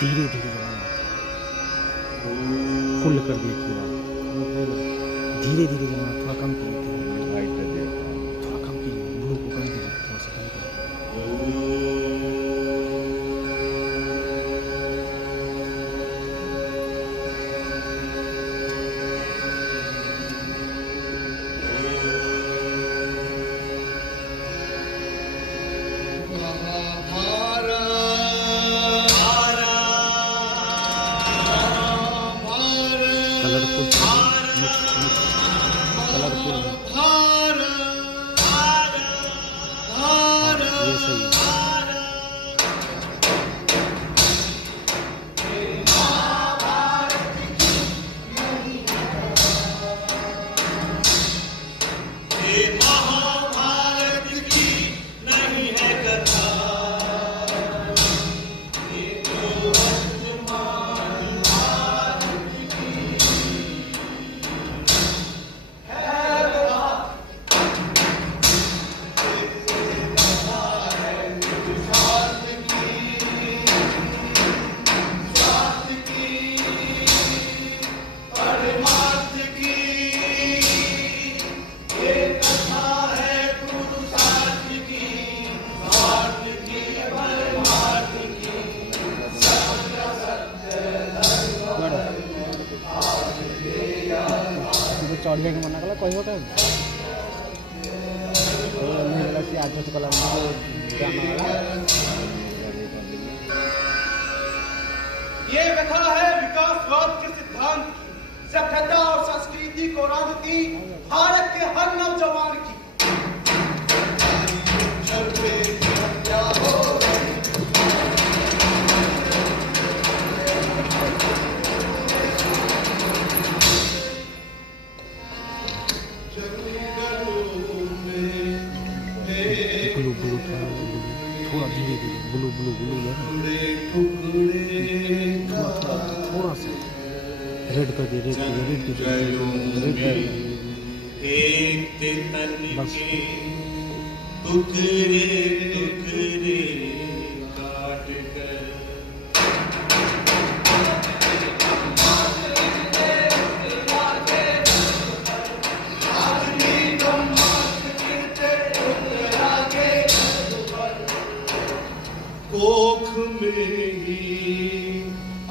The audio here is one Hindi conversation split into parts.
धीरे धीरे जलाना, फुल कर दिया पूरा, धीरे धीरे जलाना, थोड़ा कम कीजिए, थोड़ा कम कीजिए, ब्लू को कम कीजिए, थोड़ा सा कम कीजिए। कलरफुल कलरफुल ये सही है। चढ़ जाके मना कला कह आजत कला ये कथा है विकासवाद के सिद्धांत की, सभ्यता और संस्कृति को राजती भारत के हर नौजवान की। ब्लू ब्लू थोड़ा धीरे धीरे ब्लू ब्लू ब्लू थोड़ा सा रेड कर दिए, रेड बस कोख में ही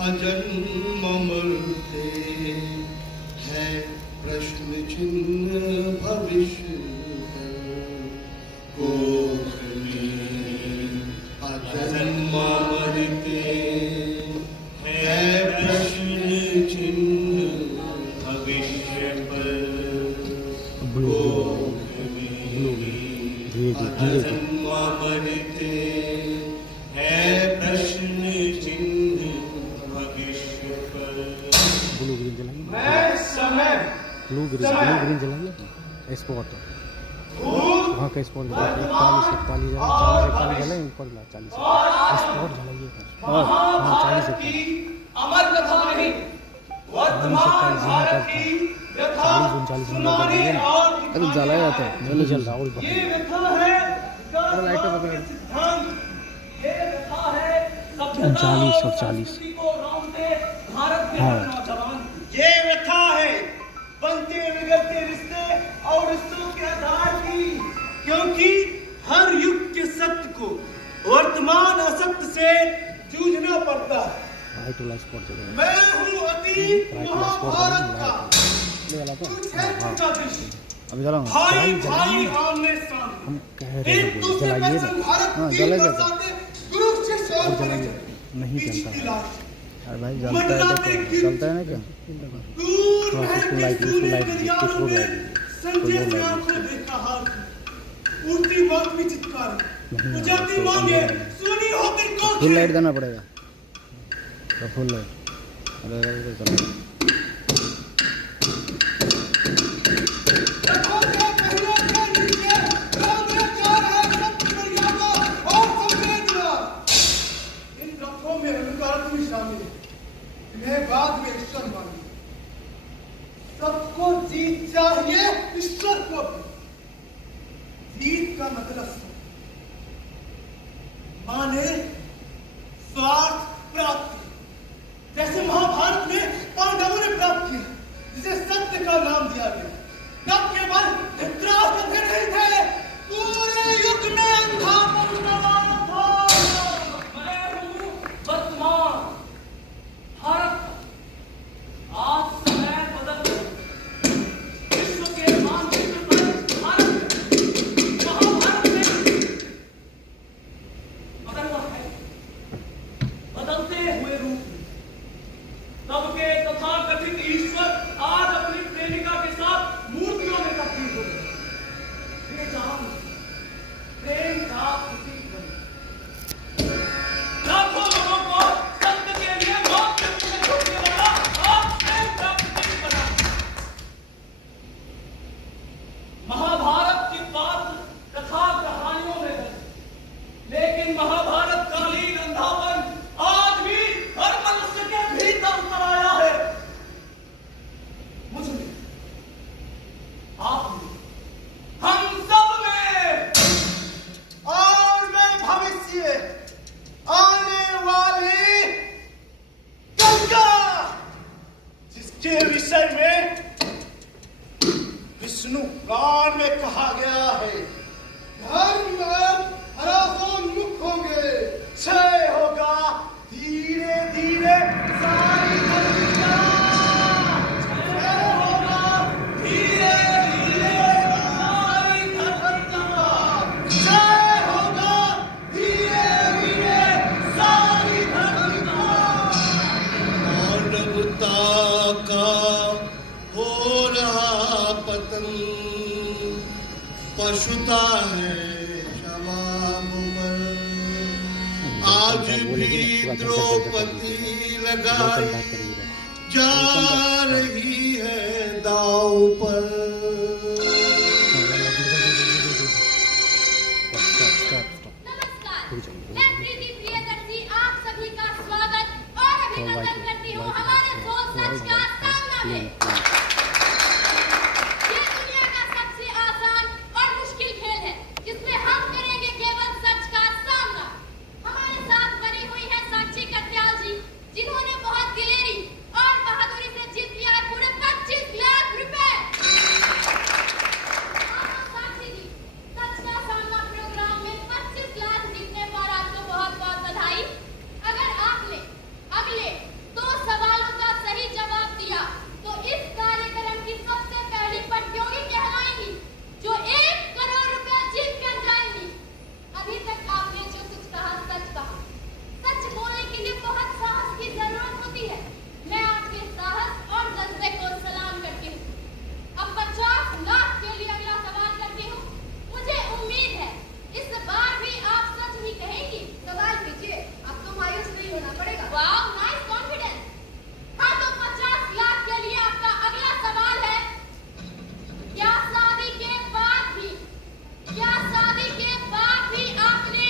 अजन्म मरते है प्रश्न चिन्ह भविष्य। कोख में अजन्म मरते है प्रश्न चिन्ह भविष्य पर। कोख में अजन्म मरते प्रश्न चिन्ह भविष्य पर। ब्लू ग्रीन जलाइए, मैं समय ब्लू ग्रीन जलाइए, स्पॉट वहाँ का स्पॉट 41 जलाए ऊपर 40 स्पॉट जलाइए, हाँ 40 अमर कथा नहीं वर्तमान भारत की व्यथा सुनाने और अभी जलाया जाता है, जल्दी जल रहा है और ये व्यथा है विकासवाद के सिद्धांत। ये व्यथा है 40 हाँ। ये व्यथा है बनते बिगड़ते रिश्ते और रिश्तों के आधार की, क्योंकि हर युग के सत्य को वर्तमान असत्य से जूझना पड़ता है। मैं हूँ अतीत महाभारत का, अभी जलाओ भाई भाई आमने सामने, हम कह रहे हैं जलाइए हाँ जलाइए नहीं जलता अरे भाई जलता है तो चलता है ना क्या, थोड़ा सा उसको लाइट कुछ और लाइट फुल लाइट देना पड़ेगा, तो फुल लाइट अरे चलो बाद में ईश्वर मानिए। सबको जीत चाहिए, ईश्वर को भी। जीत का मतलब माने स्वार्थ प्राप्ति, का नाम दिया गया। तब केवल धृतराष्ट्र नहीं थे, पूरे युग में अंधापन प्रवाह था। मैं हूँ वर्तमान भारत का। आज समय बदल गया। विश्व के मानचित्र पर भारत महाभारत में बदल रहा है, बदलते हुए रूप में। तब के तथाकथित ईश्वर आज अपनी प्रेमिका के साथ मूर्तियों में तब्दील हो गए। बेजान प्रेम का प्रतीक बने। लाखों लोगों को सत्य के लिए मौत के मुंह में झुकने वाला आज प्रेम का प्रतीक बना। महाभारत की पात्र कथा कहानियों में है, लेकिन महाभारत कालीन अंधापन आज भी हर मनुष्य के भीतर उतर आया है। मुझ में, आप में, हम सब में। और मैं भविष्य आने वाली गंगा, जिसके विषय में विष्णु पुराण में कहा गया है, धर्म हरासोन्मुख होंगे, क्षय होगा धीरे धीरे सारी धरती का, क्षय होगा धीरे धीरे सारी धरती का, क्षय होगा धीरे धीरे सारी धरती का। मानवता का हो रहा पतन, पशुता है क्षमामुमर। आज भी द्रौपदी लगाई जा रही है दांव पर। नमस्कार, मैं प्रीति प्रियदर्शी आप सभी का स्वागत और अभिनंदन करती हूँ हमारे शो सच का सामना में। ये दुनिया का सबसे आसान और मुश्किल खेल है, जिसमें हम करेंगे केवल सच का सामना। हमारे साथ बनी हुई है साक्षी कत्याल जी, जिन्होंने बहुत दिलेरी और बहादुरी से जीत लिया है पूरे 25 लाख रुपए। साक्षी जी, सच का सामना प्रोग्राम में 25 लाख जीतने पर आपको बहुत बहुत बधाई। अगर आपने अगले 2 सवालों का सही जवाब दिया तो इस कार्यक्रम की सबसे पहली प्रतियोगी कहलाएंगी, जो 1 करोड़ रुपए जीत कर जाएंगी। अभी तक आपने जो कुछ कहा सच कहा। सच बोलने के लिए बहुत साहस की जरूरत होती है। मैं आपके साहस और जज्बे को सलाम करती हूँ। अब 50 लाख के लिए अगला सवाल करती हूँ। मुझे उम्मीद है इस बार भी आप सच ही कहेंगी। सवाल कीजिए, आपको मायूस नहीं होना पड़ेगा। वाह, नाइस कॉन्फिडेंस। हाँ, तो 50 लाख के लिए आपका अगला सवाल है, क्या शादी के बाद भी आपने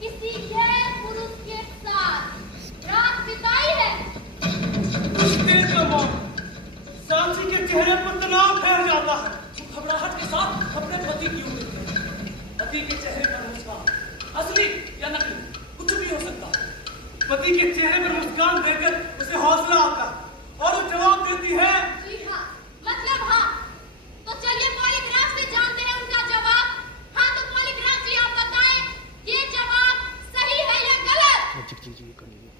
किसी गैर पुरुष के साथ रात बिताई है? कुछ देर का मौन, साक्षी के चेहरे पर तनाव फैल जाता है। वो घबराहट के साथ अपने पति की ओर देखते हैं। पति के चेहरे पर मुस्कान, असली या नकली, कुछ भी हो सकता है। पति के चेहरे पर मुस्कान देखकर उसे हौसला आता है और वो जवाब देती है, जी हाँ, मतलब हाँ। तो चलिए पॉलीग्राफ से जानते हैं उनका जवाब। हाँ, तो पॉलीग्राफ जी आप बताएं, ये जवाब सही है या गलत?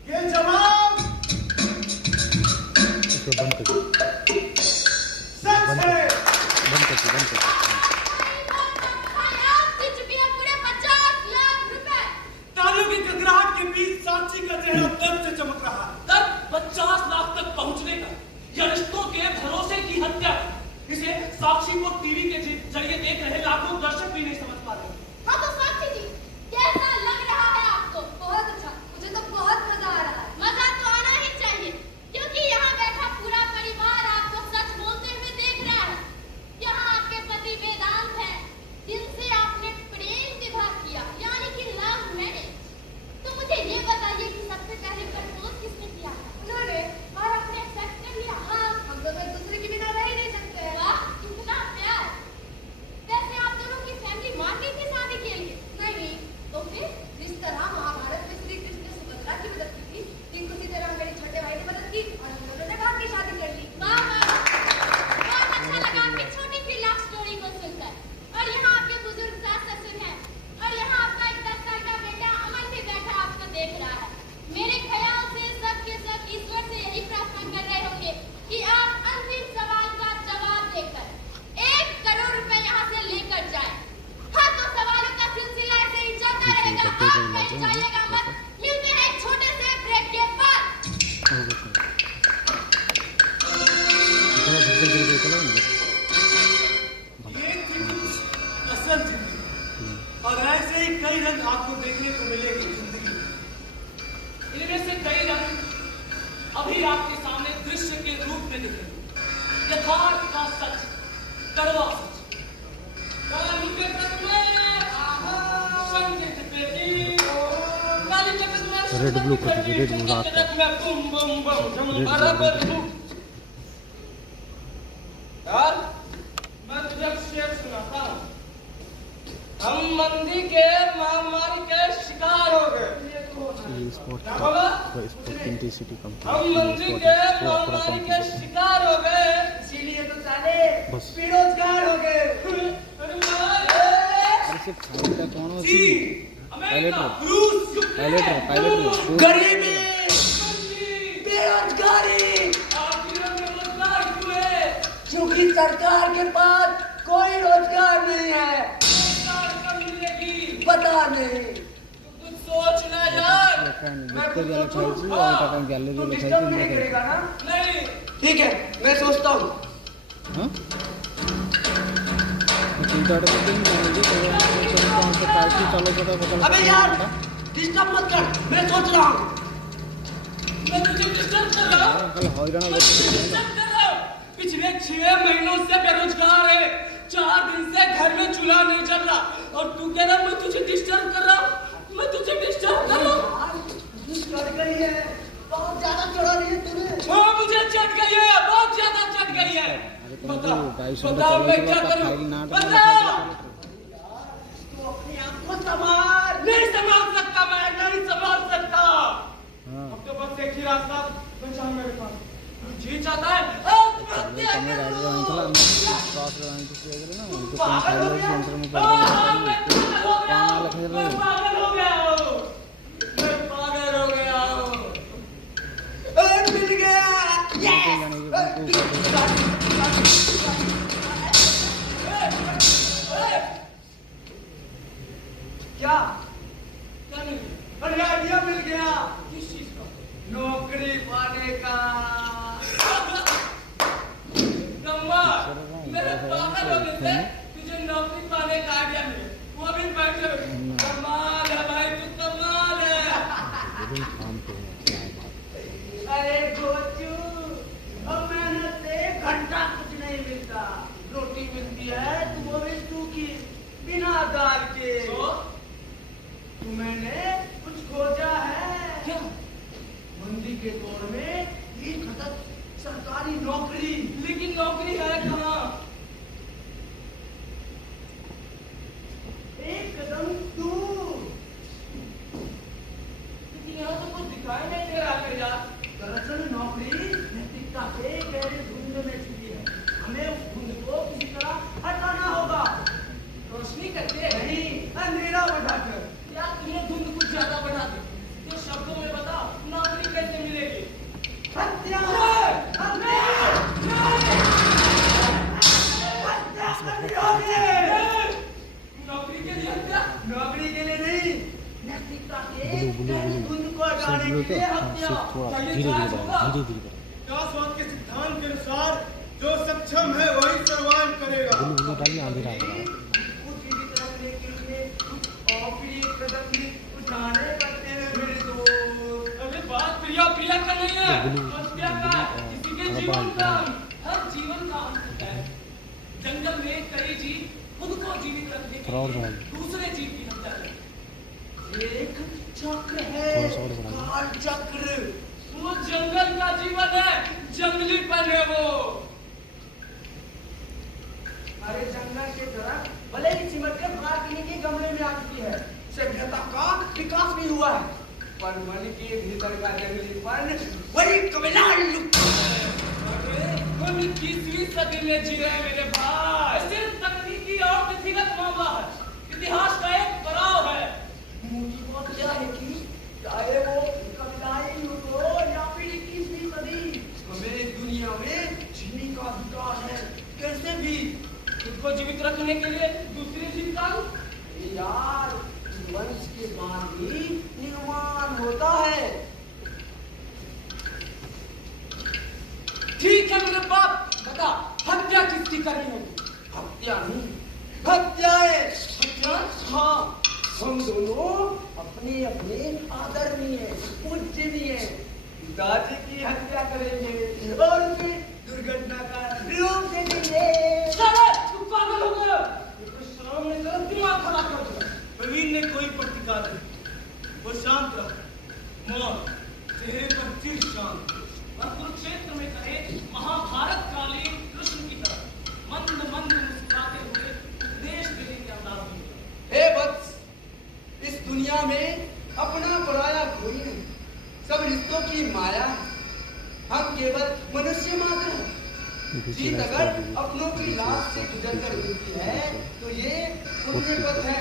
ये जवाब सच है। आप जीत चुके हैं पूरे 50 लाख रुपए। तालियों की गड़गड़ाहट के बीच साक्षी का चेहरा दर्द से चमक रहा है। तब 50 लाख तक पहुंचने का या रिश्तों के भरोसे की हत्या, इसे साक्षी को टीवी के जरिए देख रहे लाखों दर्शक भी नहीं समझ पा रहे। हाँ, तो साक्षी जी, कैसा लग रहा है आपको? बहुत अच्छा, मुझे तो बहुत मजा आ रहा है। मजा तो आना ही चाहिए, क्योंकि यहाँ बैठा पूरा परिवार आपको सच बोलते हुए देख रहा है। यहाँ आपके पति वेदांत हैं, जिनसे आपने प्रेम विवाह किया, यानी कि लव मैरिज। तो मुझे ये बताइए कि सबसे पहले प्रपोज किसने किया था? उन्होंने, और आपने एक्सेप्ट कर लिया? हाँ, हम दोनों एक दूसरे के बिना रह ही नहीं सकते। वाह, इतना प्यार। वैसे आप दोनों की देखता रहेगा, आप नहीं जाइएगा मत। मिलते हैं एक छोटे से ब्रेक के बाद। ये थी असल जिंदगी, और ऐसे ही कई रंग आपको देखने को मिलेगी जिंदगी। इनमें से कई रंग अभी आपके सामने दृश्य के रूप में दिखेंगे। यथार्थ का सच, कड़वा सच। काली के तक में संजित पेटी, काली के तक में रेड ब्लू कर दीजिए, रेड ब्लू रात तक में बूम बूम बूम रेड झम ब्लू बराबर बूम। यार मैं तुझे शेर सुनाता हूँ। हम मंदी के महामारी के शिकार हो गए। स्पोर्ट क्या बोला? स्पोर्ट इंटेंसिटी कम हम मंदी के महामारी के शिकार हो गए, इसीलिए तो साले बस। बेरोजगार हो गए। अरे कौन चीन, अमेरिका, पायलट रूस, पायलट गरीबी, बेरोजगारी। आखिर में रोजगार क्यों है? क्योंकि सरकार के पास कोई रोजगार नहीं है। रोजगार कब मिलेगी? पता नहीं। कुछ सोचना यार। मैं कुछ सोचूं? तू डिस्टर्ब नहीं करेगा ना? नहीं। ठीक है, मैं सोचता हूँ। अबे यार, डिस्टर्ब मत कर, मैं सोच रहा हूँ। मैं तुझे डिस्टर्ब कर रहा हूँ। डिस्टर्ब कर रहा हूँ। पिछले 6 महीनों से बेरोजगार है। 4 दिन से घर में चूल्हा नहीं जल रहा, और तू कह रहा मैं तुझे डिस्टर्ब कर रहा हूँ। मैं तुझे डिस्टर्ब कर रहा हूँ। चढ़ गई है, बहुत ज्यादा चढ़ा रही है तूने। हाँ, मुझे चढ़ गई है, बहुत ज्यादा चढ़ गई है। बताओ मैं क्या करूं? बताओ। तू अपने आप को संभाल। नहीं संभाल सकता, मैं नहीं संभाल सकता। अब तो बस एक ही रास्ता बचा है मेरे पास। जी चाहता है आत्महत्या करो। तू पागल हो गया? मैं पागल हो गया हूँ। मैं पागल हो गया हूँ। मिल गया। क्या? क्या नहीं? अरे आइडिया मिल गया, किस चीज का? नौकरी पाने का। कमाल, मेरे पागल होने से तुझे नौकरी पाने का आइडिया मिले, वो भी बैठे हुए। कमाल है भाई, तू कमाल है। अरे गोचू, अब मेहनत से 1 घंटा कुछ नहीं मिलता। रोटी मिलती है तो वो भी सूखी, बिना दाल के। तो मैंने कुछ खोजा है। क्या? मंदी के दौर में एक हदद सरकारी नौकरी। लेकिन नौकरी है कहाँ? एक कदम दूर। लेकिन यहाँ तो कुछ दिखाई नहीं दे रहा है यार। दरअसल नौकरी नैतिकता के गहरे धुंध में छुपी है। हमें उस धुंध को किसी तरह हटाना होगा। रोशनी करते हैं नहीं, अंधेरा बढ़ाकर। या तुम्हें धुंध कुछ ज्यादा बढ़ा दे। तो शब्दों में बताओ, नौकरी कैसे मिलेगी? हत्या। नौकरी के लिए हत्या? नौकरी के लिए नहीं, नैतिकता के गहरे धुंध को हटाने के लिए हत्या। थोड़ा धीरे धीरे दासवाद के सिद्धांत के अनुसार जो सक्षम है वही सर्वाइव करेगा। डालिए अंधेरा आ रहा है। कुछ जीवित रखने के लिए कुछ और भी कदम भी उठाने पड़ते हैं मेरे दोस्त। अरे बात प्रिया प्रिया का नहीं है, हत्या का। किसी के जीवन का, हर जीवन का अंत होता है। जंगल में कई जीव खुद को जीवित रखने के लिए दूसरे जीव की हत्या करते हैं। एक चक्र है, काल चक्र। वो जंगल का जीवन है, जंगलीपन है वो। अरे जंगल के तरफ भले ही सिमट कर बालकनी के गमले में आ चुकी है, सभ्यता का विकास भी हुआ है, पर मन के भीतर का जंगलीपन वही कमिलान लुप्त है। हम 21वीं सदी में जी रहे हैं मेरे भाई। सिर्फ तकनीकी और व्यक्तिगत मामला है, इतिहास का एक पड़ाव है। मोटी बात क्या है कि चाहे वो कविताई युग हो या फिर 21वीं सदी, हमें इस दुनिया में जीने का अधिकार है, कैसे भी। खुद को जीवित रखने के लिए दूसरी जीव का यार, वंश उसके बाद ही निर्माण होता है। ठीक है मेरे बाप, बता हत्या किसकी करनी होगी? हत्या नहीं, हत्याएं। हत्या? हाँ, हम दोनों अपने अपने आदरणीय पूजनीय पिताजी की हत्या करेंगे और उसे दुर्घटना का रूप दे देंगे। साले, तू पागल हो गया? ये तो सामने तरफ दिमाग खराब कर दिया। प्रवीण ने कोई प्रतिकार नहीं, वो शांत रहा, मौत चेहरे पर चिर शांत। और कुरुक्षेत्र में कहे महाभारत कालीन कृष्ण की तरह मंद मंद मुस्कुराते हुए उपदेश देने के अंदाज में। हे वत्स, इस दुनिया में अपना पराया कोई नहीं, सब रिश्तों की माया। हम केवल मनुष्य मात्र हैं। जीत अगर अपनों की लाश से गुजर कर मिलती है तो ये पुण्य पथ है।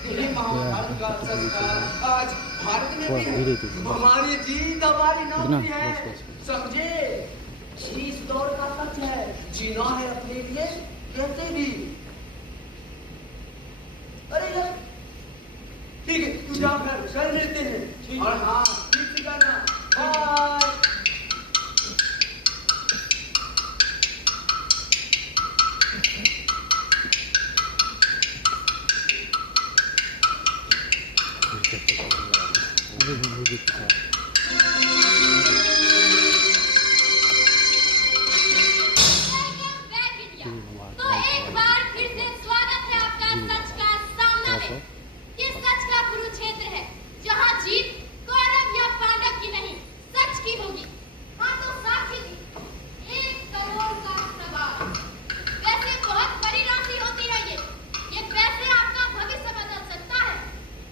यही महाभारत का संस्कार आज भारत में भी है। हमारी जीत हमारी नौकरी है, समझे? इस दौर का सच है, जीना है अपने लिए कैसे भी। अरे यार, ठीक है, तू जा घर, कल मिलते हैं। और हाँ, ठीक से करना। बाय। तो एक बार फिर से स्वागत है आपका सच का सामना में। ये सच का कुरुक्षेत्र है, जहाँ जीत कौरव या पांडव की नहीं, सच की होगी। हाँ तो साक्षी जी, 1 करोड़ का सवाल। वैसे बहुत बड़ी राशि होती है ये पैसे आपका भविष्य बदल सकता है।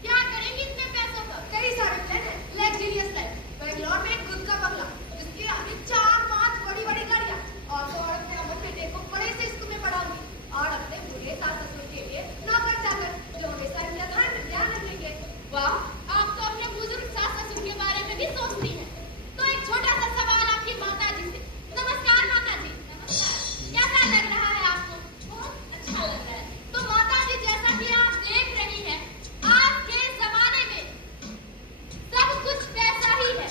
क्या करेंगी इतने पैसों का? कई सारे प्लान हैं, लग्जरियस लाइफ, बेंगलोर में खुद का बंगला, इसके आगे 4-5 बड़ी-बड़ी गाड़ियाँ, और तो औरत ने अमन बेटे को बड़े से स्कूल में पढ़ाऊंगी, और अपने बूढ़े सास ससुर के लिए नौकर चाकर जो हमेशा मेरा ध्यान रखेंगे। वाह, आप तो अपने बुजुर्ग सास ससुर के बारे में भी सोचती हैं। तो एक छोटा सा सवाल आपकी माता जी से। नमस्कार माता जी। नमस्कार। कैसा लग रहा है आपको? बहुत अच्छा लग रहा है। तो माता जी, जैसा कि आप देख रही हैं, आज के जमाने में सब कुछ पैसा ही है।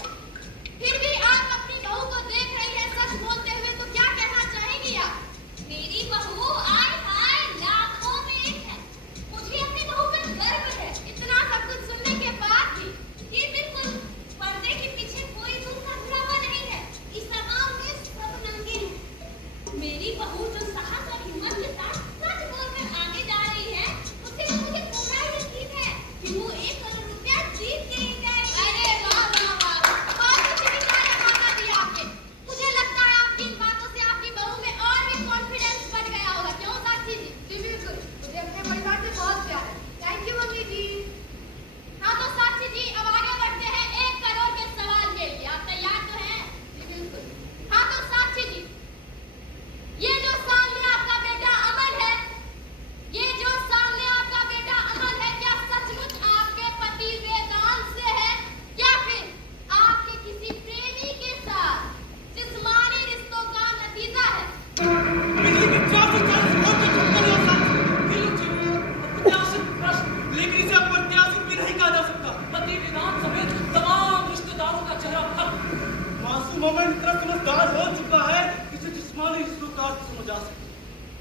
फिर भी आप अपनी बहू को देख रही हैं सच बोलते हुए, तो क्या कहना चाहेंगी आप? मेरी बहू आय हाय लाखों में एक है। मुझे अपनी बहू पर गर्व है। इतना सब कुछ सुनने के बाद भी ये बिल्कुल पर्दे के पीछे कोई दूसरा ड्रामा नहीं है। इस समाज में सब नंगे हैं। मेरी बहू जो साहस और हिम्मत के साथ सच बोलकर आगे जा रही है, उससे मुझे पूरा यकीन है कि वो 1 करोड़ रुपया जीत के ही जाएगी। अरे वाह वाह वाह, बहुत अच्छे विचार है माता जी आपके। मुझे लगता है आपकी इन बातों से आपकी बहू में और भी कॉन्फिडेंस बढ़ गया होगा, क्यों साक्षी जी? जी बिल्कुल, मुझे अपने परिवार से बहुत प्यार है। थैंक यू मम्मी जी। हाँ तो साक्षी जी, अब आगे बढ़ते हैं 1 करोड़ के सवाल के लिए। आप तैयार तो हैं? जी बिल्कुल। हाँ तो साक्षी जी, ये जो सामने आपका बेटा अमन है, ये जो सामने आपका बेटा अमन है, क्या सचमुच आपके पति वेदांत से है या फिर आपके किसी प्रेमी के साथ जिस्मानी रिश्तों का नतीजा है? बिजली के 440 वोल्ट के झटके लगा साथ। अप्रत्याशित प्रश्न, लेकिन इसे अप्रत्याशित भी नहीं कहा जा सकता। पति वेदांत समेत तमाम रिश्तेदारों का चेहरा फट। मासूम अमन इतना समझदार हो चुका है कि इसे जिस्मानी रिश्तों का अर्थ समझ आ सकता है।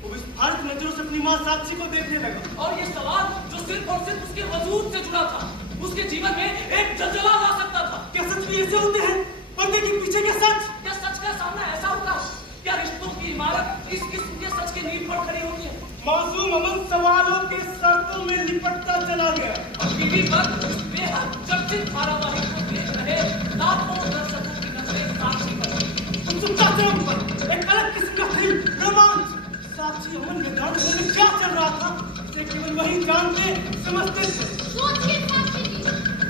वो विस्फारित नजरों से अपनी माँ साक्षी को देखने लगा। और ये सवाल जो सिर्फ और सिर्फ उसके वजूद से जुड़ा था, उसके जीवन में एक जलजला ला सकता था। क्या सच भी ऐसे होते हैं? पर्दे के पीछे क्या सच? क्या सच का सामना ऐसा होगा? क्या रिश्तों की इमारत इस किस्म के सच की नींव पर खड़ी होती है? मासूम अमन सवालों के सर्तों में लिपटता चला गया। और टीवी पर उस बेहद चर्चित धारावाहिक को देख रहे लाखों दर्शकों की नजरें साक्षी पर थीं। हम चुपचाप चौक पर एक अलग किस्म का थ्रिल, रोमांच। साक्षी अमन के गांव में क्या चल रहा था, इसे केवल वही जानते समझते थे। सोचिए साक्षी जी,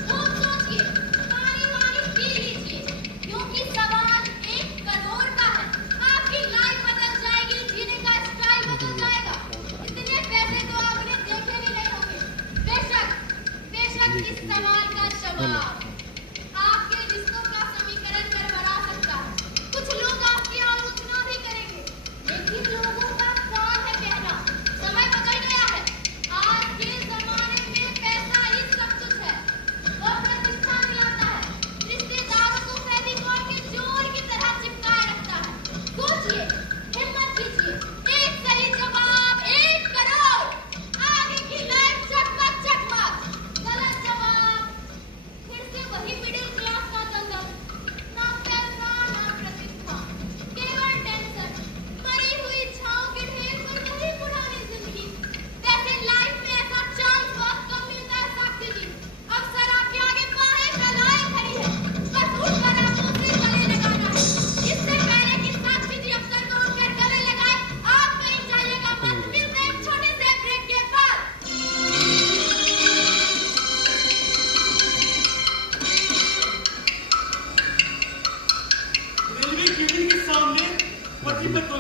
खूब सोचिए, पानी वानी पी लीजिए, क्योंकि सवाल 1 करोड़ का है। आपकी लाइफ बदल जाएगी, जीने का स्टाइल बदल जाएगा। इतने पैसे तो आपने देखे भी नहीं होंगे। बेशक इस सवाल का जवाब आपके रिश्तों का समीकरण गड़बड़ा सकता है। कुछ लोग आपकी आलोचना भी करेंगे, लेकिन लोगों का काम है कहना समय बदल गया है। आज के जमाने में पैसा ही सब कुछ है।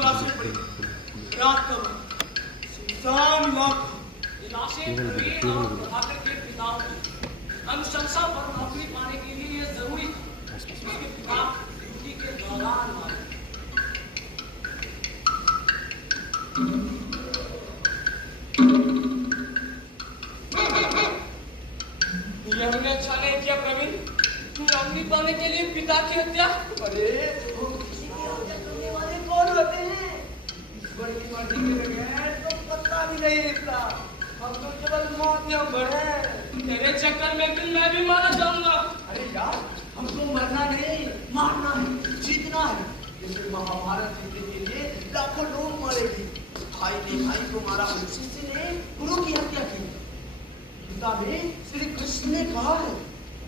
लाशें पड़ी। रात का वक्त, सुनसान इलाका। ये लाशें प्रवीण और प्रभाकर के पिताओं की अनुशंसा पर नौकरी पाने के लिए ये जरूरी था कि उसके पिता ड्यूटी के दौरान मारे। ये हमने अच्छा नहीं किया प्रवीण, नौकरी पाने के लिए पिता की हत्या। अरे वो किसी की हत्या करने वाले कौन होते हैं? ईश्वर की मर्जी के बगैर तो पता भी नहीं हिलता। हम तो केवल माध्यम हैं। तेरे चक्कर में एक दिन मैं भी मारा जाऊंगा। अरे यार, हमको मरना नहीं, मारना है, जीतना है। जैसे महाभारत जीतने के लिए लाखों लोग मरेंगे। भाई ने भाई को मारा, शिष्य ने गुरु की हत्या की। गीता में श्री कृष्ण ने कहा है,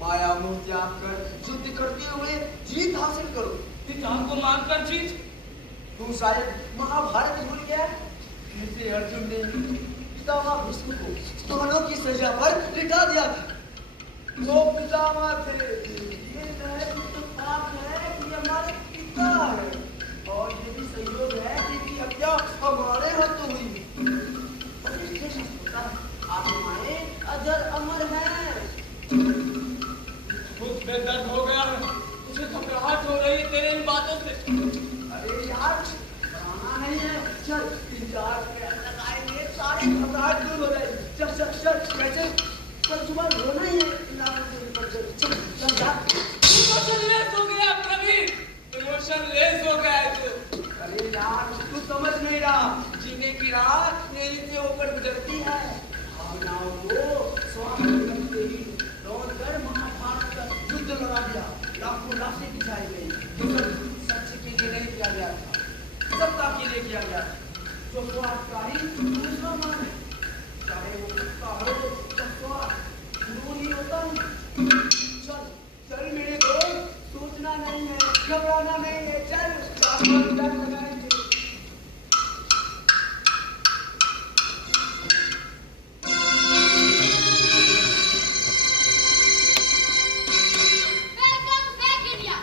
माया मोह त्याग कर युद्ध करते हुए जीत हासिल करो। पिता को मारकर जीत। तू शायद महाभारत भूल गया। जैसे अर्जुन ने पितामह भीष्म को दोनों की सजा पर लिटा दिया था। वो पितामह थे। ये तो पाप है कि हमारे पिता है, और ये भी संयोग है कि इनकी हत्या हमारे हाथों हुई। आत्माएं अजर अमर हैं। मुझ में दर्द हो गया है, मुझे घबराहट हो रही है तेरे इन बातों से। अरे यार, डराना नहीं है। चल 3-4 पैर लगाएंगे, सारी घबराहट दूर हो जाएगी। चल चल चल, कैसे कल सुबह रोना ही है। चल चल जा। इमोशनलेस हो गया प्रवीण, इमोशनलेस हो गया है तू। अरे यार, तू समझ नहीं रहा। जीने की राह नील से होकर गुजरती है। भावनाओं को स्वामी रखते ही दौड़कर महाभारत का युद्ध लड़ा दिया। लाखों लाशें बिछाई गई। ये सब सत्य के लिए नहीं किया गया था, सत्ता के लिए किया गया था। जो स्वार्थ का ही दूसरा मान है, चाहे वो कुत्ता हो या स्वार्थ, गुरु ही होता है। चल चल मेरे दोस्त, सोचना नहीं है, घबराना नहीं है। चल लगाएंगे। Welcome back India.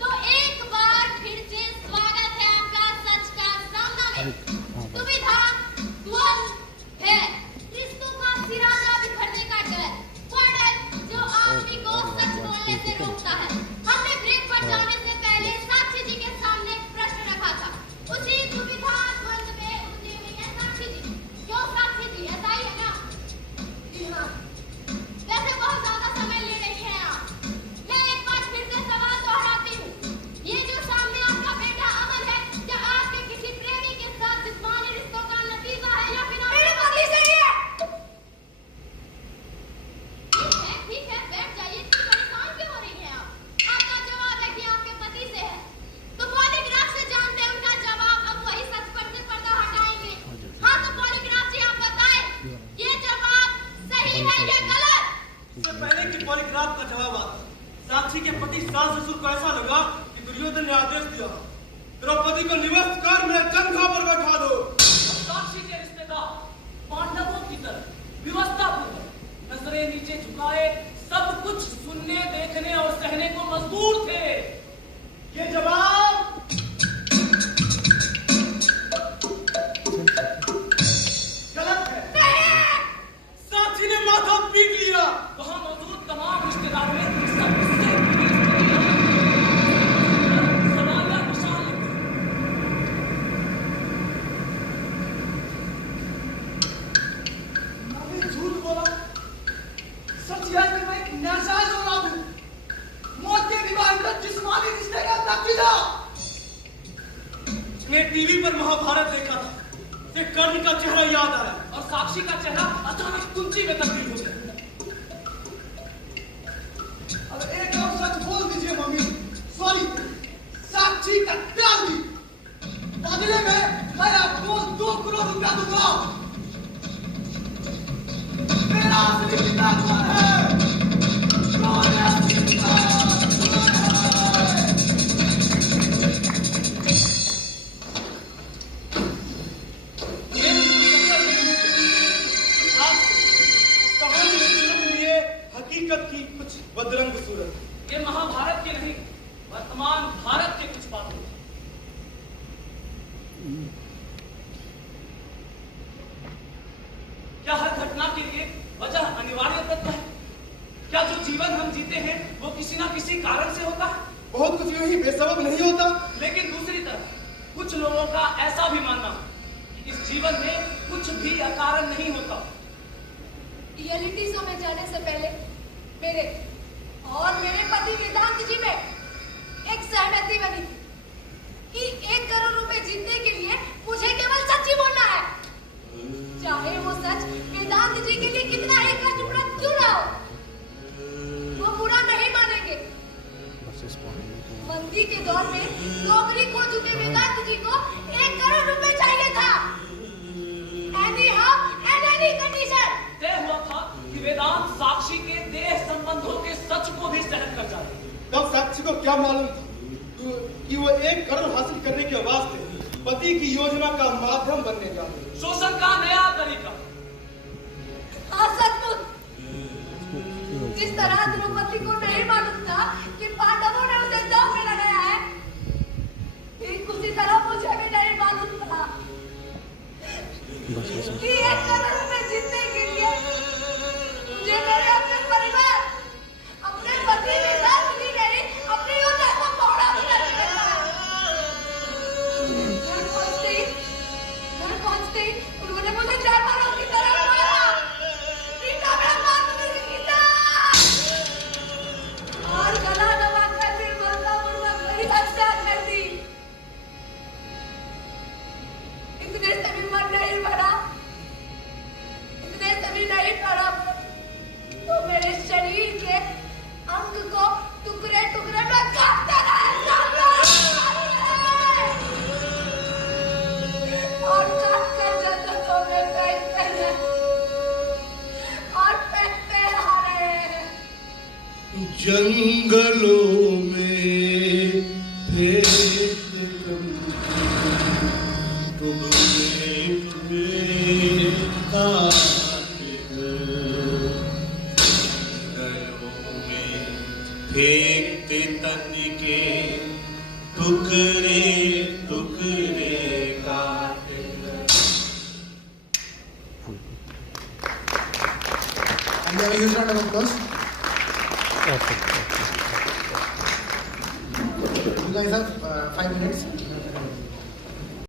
तो एक बार फिर से स्वागत है आपका सच का सामना में। दुविधा, द्वंद्व है, रिश्तों का सिराना बिखरने का डर, वो डर जो आदमी को सच बोलने से रोकता है। हमने ब्रेक पर जाने से पहले साक्षी जी के सामने एक प्रश्न रखा था। उसी दुविधा द्वंद्व में उलझी हुई है साक्षी जी। क्यों साक्षी जी, ऐसा ही है ना? जी हाँ। वैसे बहुत ज्यादा समय ले रही हैं आप। मैं एक बार फिर से सवाल दोहराती हूँ। ये जो सामने आपका बेटा अमन है, क्या आपके किसी प्रेमी के साथ जिस्मानी रिश्तों का नतीजा है या फिर मेरे पति से ही है? ठीक है, बैठ जाइए। इतनी परेशान क्यों हो रही हैं आप? आपका जवाब है कि आपके पति से है। तो पॉलीग्राफ से जानते हैं उनका जवाब। अब वही सच पर से पर्दा हटाएंगे। हाँ तो पॉलीग्राफ जी आप बताएं, ये जवाब सही है या गलत? इससे पहले कि पॉलीग्राफ का जवाब आता, साक्षी के पति सास ससुर को ऐसा लगा कि दुर्योधन ने आदेश दिया, द्रौपदी को निवस्त कर मेरे कंधा पर बैठा दो। साक्षी के रिश्तेदार पांडवों की तरह व्यवस्था पूर्वक नजरें नीचे झुकाए सब कुछ सुनने, देखने और सहने को मजबूर थे। ये जवाब गलत है। साक्षी ने माथा पीट लिया। वहां मौजूद तमाम रिश्तेदारों ने सबसे सवाल या निशान लिखे। मैंने झूठ बोला। सच है कि मैं एक नाजायज औलाद हूँ। मौत के विवाहित जिस्मानी रिश्ते का नतीजा। उसने टीवी पर महाभारत देखा था, उसे कर्ण का चेहरा याद आया। और साक्षी का चेहरा अचानक कुंची में तब्दील हो गया। अब एक और सच बोल दीजिए मम्मी। सॉरी, साक्षी का त्याग दी। बदले में मैं आपको 2 करोड़ रुपया दूंगा। मेरा असली पिता कौन है? कौन है असली पिता? कहानी में जन्म लिए हकीकत की कुछ बदरंग सूरत। ये महाभारत के नहीं, वर्तमान भारत के कुछ बातें। क्या हर घटना के लिए वजह अनिवार्य तत्व है? क्या जो जीवन हम जीते हैं वो किसी ना किसी कारण से होता है? बहुत कुछ यूं ही बेसबब नहीं होता। लेकिन दूसरी तरफ कुछ लोगों का ऐसा भी मानना है कि इस जीवन में कुछ भी अकारण नहीं होता। रियलिटी शो में जाने से पहले मेरे और मेरे पति वेदांत जी में एक सहमति बनी थी कि 1 करोड़ रुपए जीतने के लिए मुझे केवल सच ही बोलना है, चाहे वो सच वेदांत जी के लिए कितना ही कष्टप्रद क्यों ना हो, वो बुरा नहीं मानेंगे। मंदी के दौर में नौकरी खो चुके वेदांत जी को 1 करोड़ रुपए चाहिए था। Any how and any condition. तय हुआ था कि वेदांत साक्षी के देह संबंधों के सच को भी सहन कर जाए। तब साक्षी को क्या मालूम था कि वो 1 करोड़ हासिल करने के वास्ते पति की योजना का माध्यम बनने जा रही है। शोषण का नया तरीका। हाँ सचमुच, जिस तरह द्रौपदी को नहीं मालूम था कि पांडवों ने उसे जंग में लगाया है, ठीक उसी तरह मुझे भी नहीं मालूम था कि 1 करोड़ रुपए जीतने के लिए मुझे मेरे अपने परिवार, अपने पति वेदांत जी नहीं, अपनी योजना को पूरा करना था। घर पहुंचते ही उन्होंने मुझे जानवरों की तरह मारा। पीटा मेरा मार मेरी गीता और गला दबाकर निर्बलतापूर्वक मेरी हत्या कर दी। इतने से भी मन नहीं भरा, इतने से भी नहीं भरा तो मेरे शरीर के अंग को टुकड़े टुकड़े में काटता रहे और काट कर जन्नतों में फेंकते हैं और फेंकते आ रहे हैं। जंगलों में फेंकते टुकड़े टुकड़े काटे जंगलों में फेंकते तन के टुकड़े टुकड़े काटे। And we have a huge round of applause. You guys have 5 minutes.